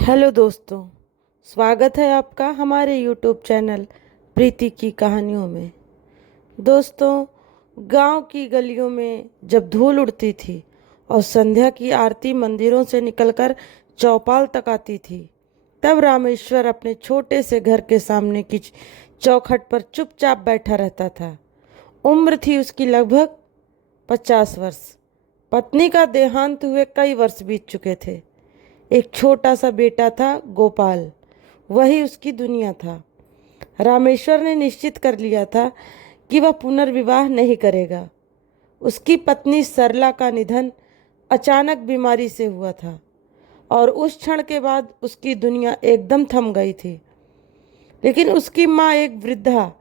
Hello दोस्तों, स्वागत है आपका हमारे यूट्यूब चैनल प्रीति की कहानियों में। दोस्तों, गांव की गलियों में जब धूल उड़ती थी और संध्या की आरती मंदिरों से निकलकर चौपाल तक आती थी, तब रामेश्वर अपने छोटे से घर के सामने की चौखट पर चुपचाप बैठा रहता था। उम्र थी उसकी लगभग 50 वर्ष। पत्नी का देहांत हुए कई वर्ष बीत चुके थे। एक छोटा सा बेटा था, गोपाल। वही उसकी दुनिया था। रामेश्वर ने निश्चित कर लिया था कि वह पुनर्विवाह नहीं करेगा। उसकी पत्नी सरला का निधन अचानक बीमारी से हुआ था और उस क्षण के बाद उसकी दुनिया एकदम थम गई थी। लेकिन उसकी माँ, एक वृद्धा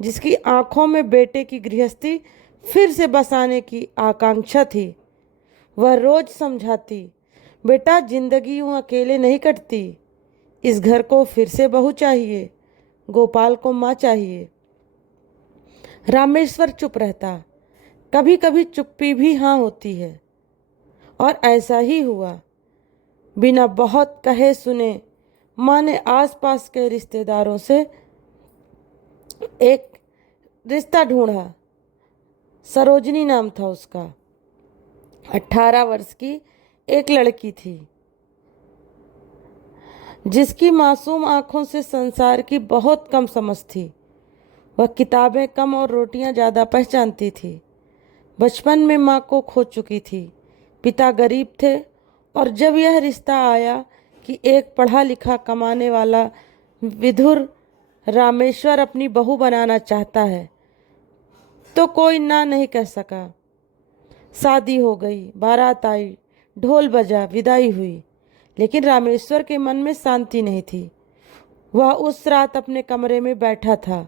जिसकी आंखों में बेटे की गृहस्थी फिर से बसाने की आकांक्षा थी, वह रोज समझाती, बेटा जिंदगी यूं अकेले नहीं कटती। इस घर को फिर से बहू चाहिए, गोपाल को माँ चाहिए। रामेश्वर चुप रहता। कभी कभी चुप्पी भी हाँ होती है। और ऐसा ही हुआ। बिना बहुत कहे सुने माँ ने आसपास के रिश्तेदारों से एक रिश्ता ढूंढा। सरोजनी नाम था उसका। 18 वर्ष की एक लड़की थी जिसकी मासूम आंखों से संसार की बहुत कम समझ थी। वह किताबें कम और रोटियां ज़्यादा पहचानती थी। बचपन में माँ को खो चुकी थी। पिता गरीब थे और जब यह रिश्ता आया कि एक पढ़ा लिखा कमाने वाला विधुर रामेश्वर अपनी बहू बनाना चाहता है, तो कोई ना नहीं कह सका। शादी हो गई, बारात आई, ढोल बजा, विदाई हुई। लेकिन रामेश्वर के मन में शांति नहीं थी। वह उस रात अपने कमरे में बैठा था,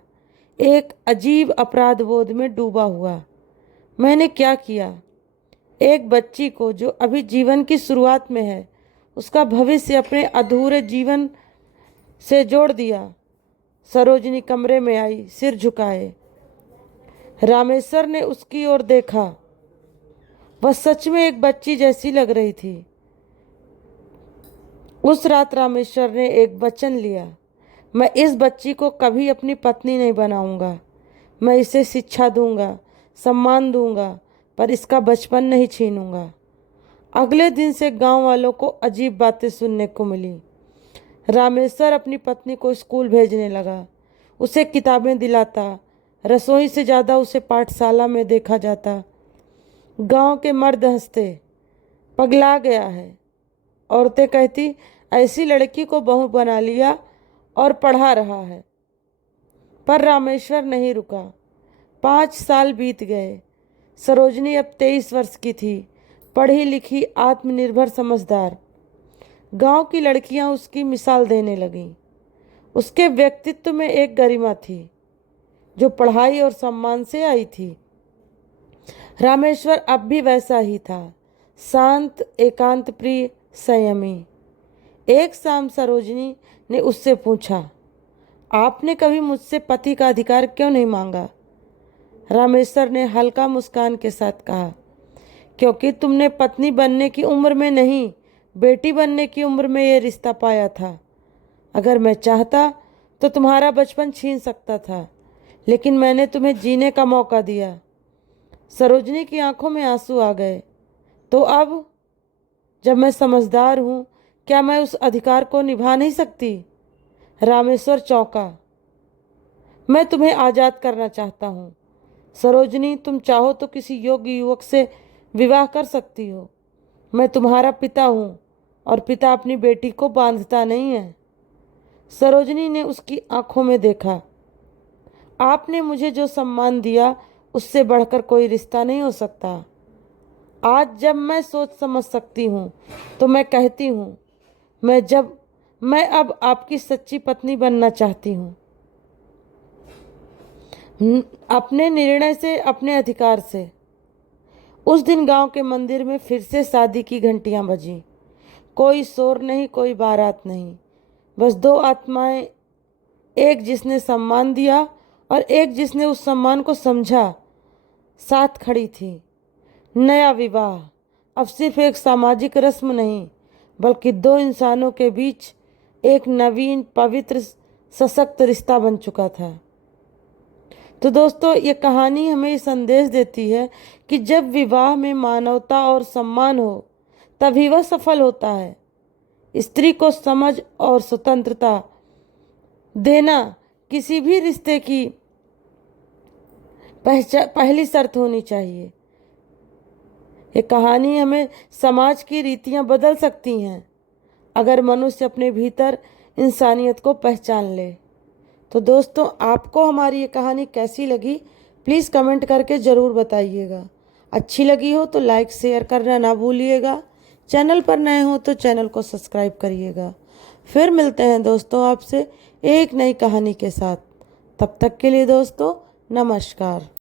एक अजीब अपराध बोध में डूबा हुआ। मैंने क्या किया? एक बच्ची को जो अभी जीवन की शुरुआत में है, उसका भविष्य अपने अधूरे जीवन से जोड़ दिया। सरोजनी कमरे में आई, सिर झुकाए। रामेश्वर ने उसकी ओर देखा। वह सच में एक बच्ची जैसी लग रही थी। उस रात रामेश्वर ने एक वचन लिया, मैं इस बच्ची को कभी अपनी पत्नी नहीं बनाऊंगा। मैं इसे शिक्षा दूंगा, सम्मान दूंगा, पर इसका बचपन नहीं छीनूंगा। अगले दिन से गांव वालों को अजीब बातें सुनने को मिली। रामेश्वर अपनी पत्नी को स्कूल भेजने लगा, उसे किताबें दिलाता, रसोई से ज़्यादा उसे पाठशाला में देखा जाता। गांव के मर्द हंसते, पगला गया है। औरतें कहती, ऐसी लड़की को बहू बना लिया और पढ़ा रहा है। पर रामेश्वर नहीं रुका। 5 साल बीत गए। सरोजनी अब 23 वर्ष की थी, पढ़ी लिखी, आत्मनिर्भर, समझदार। गांव की लड़कियां उसकी मिसाल देने लगीं। उसके व्यक्तित्व में एक गरिमा थी जो पढ़ाई और सम्मान से आई थी। रामेश्वर अब भी वैसा ही था, शांत, एकांत प्रिय, संयमी। एक शाम सरोजनी ने उससे पूछा, आपने कभी मुझसे पति का अधिकार क्यों नहीं मांगा? रामेश्वर ने हल्का मुस्कान के साथ कहा, क्योंकि तुमने पत्नी बनने की उम्र में नहीं, बेटी बनने की उम्र में ये रिश्ता पाया था। अगर मैं चाहता तो तुम्हारा बचपन छीन सकता था, लेकिन मैंने तुम्हें जीने का मौका दिया। सरोजनी की आंखों में आंसू आ गए। तो अब जब मैं समझदार हूँ, क्या मैं उस अधिकार को निभा नहीं सकती? रामेश्वर चौंका। मैं तुम्हें आज़ाद करना चाहता हूँ सरोजनी। तुम चाहो तो किसी योग्य युवक से विवाह कर सकती हो। मैं तुम्हारा पिता हूँ और पिता अपनी बेटी को बांधता नहीं है। सरोजनी ने उसकी आंखों में देखा। आपने मुझे जो सम्मान दिया, उससे बढ़कर कोई रिश्ता नहीं हो सकता। आज जब मैं सोच समझ सकती हूँ तो मैं कहती हूँ, मैं अब आपकी सच्ची पत्नी बनना चाहती हूँ। अपने निर्णय से, अपने अधिकार से। उस दिन गांव के मंदिर में फिर से शादी की घंटियां बजीं। कोई शोर नहीं, कोई बारात नहीं, बस दो आत्माएं, एक जिसने सम्मान दिया और एक जिसने उस सम्मान को समझा, साथ खड़ी थी। नया विवाह अब सिर्फ एक सामाजिक रस्म नहीं, बल्कि दो इंसानों के बीच एक नवीन पवित्र सशक्त रिश्ता बन चुका था। तो दोस्तों, ये कहानी हमें ये संदेश देती है कि जब विवाह में मानवता और सम्मान हो तभी वह सफल होता है। स्त्री को समझ और स्वतंत्रता देना किसी भी रिश्ते की पहली शर्त होनी चाहिए। ये कहानी हमें समाज की रीतियां बदल सकती हैं अगर मनुष्य अपने भीतर इंसानियत को पहचान ले। तो दोस्तों, आपको हमारी ये कहानी कैसी लगी प्लीज़ कमेंट करके ज़रूर बताइएगा। अच्छी लगी हो तो लाइक शेयर करना ना भूलिएगा। चैनल पर नए हो तो चैनल को सब्सक्राइब करिएगा। फिर मिलते हैं दोस्तों आपसे एक नई कहानी के साथ। तब तक के लिए दोस्तों नमस्कार।